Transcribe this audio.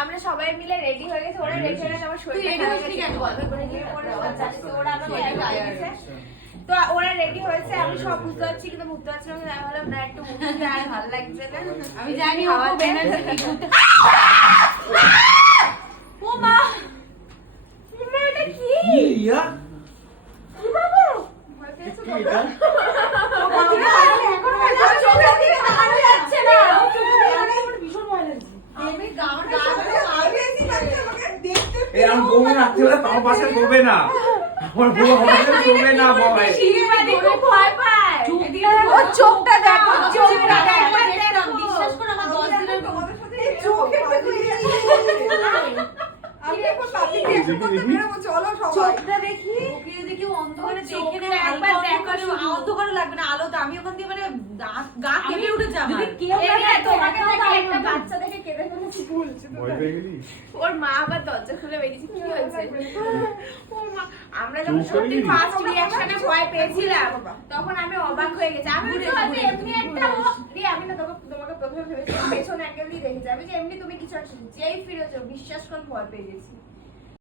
আমরা সবাই মিলে রেডি হয়ে গেছে, ওরা রেডি হয়ে গেছে, আমার শরীরটা খারাপ হয়ে গেছে, গল্প করে গিয়ে পড়ে যাচ্ছে, ওরা আমাকে আগে গেছে। তো ওরা রেডি হয়েছে, আমি সব বুঝতে পারছি কিন্তু বুঝতে পারছি না, আমি ভাবলাম না একটু মুখে আর ভালো লাগছে না, আমি জানি ও এনার্জি ও মা এটা কি ইয়া কি বাবু ভয় পেয়েছো তোমরা? এখন চোখের দিকে তাকানো যাচ্ছে না, ভীষণ ভয় লাগছে। আমি গাউনটা এই আমি বউকে রাখতে হলে তাও পাশে বলবে না, আমার বউ আমাকে বলবে না ভয়। শিবাদি খুব ভয় পায়, ও চোখটা দেখো, চোখটা দেখো, বিশ্বাস করো আমার 10 দিনের তোমাদের সাথে চোখের আমি এখন পাবলিক রিঅ্যাকশন করতে বেরোবো, চলো সবাই। চোখটা দেখি, ওকে যদি কেউ অন্ধকারে দেখে চোখটা নেয়, একবার হালকা দেখো অন্ধকারে, শুধু। অন্ধকারে লাগবে না, আলোতে আমি ওখান দিয়ে মানে গা কেঁপে উঠে যাবে। তোমাকে দেখে একটা বাচ্চা দেখে কেঁদে ফেলেছি, ভয় পেয়ে গেলি? ওর মা আবার দরজা খুলে বেরিয়েছে, কি হয়েছে? ওর মা, আমরা যখন চুপ করে সত্যি গেলি? ফার্স্ট রিঅ্যাকশনে ভয় পেয়েছিলাম, তখন আমি অবাক হয়ে গেছি। আমি তো এমনি একটা আমি না তোমাকে প্রথমে ভেবেছিলাম পেছনে অ্যাঙ্গেল দিয়ে দেখেছি, আমি যে এমনি তুমি কিছু একটা যেই ফিরেছো বিশ্বাস করে ভয় পেয়ে গেছি।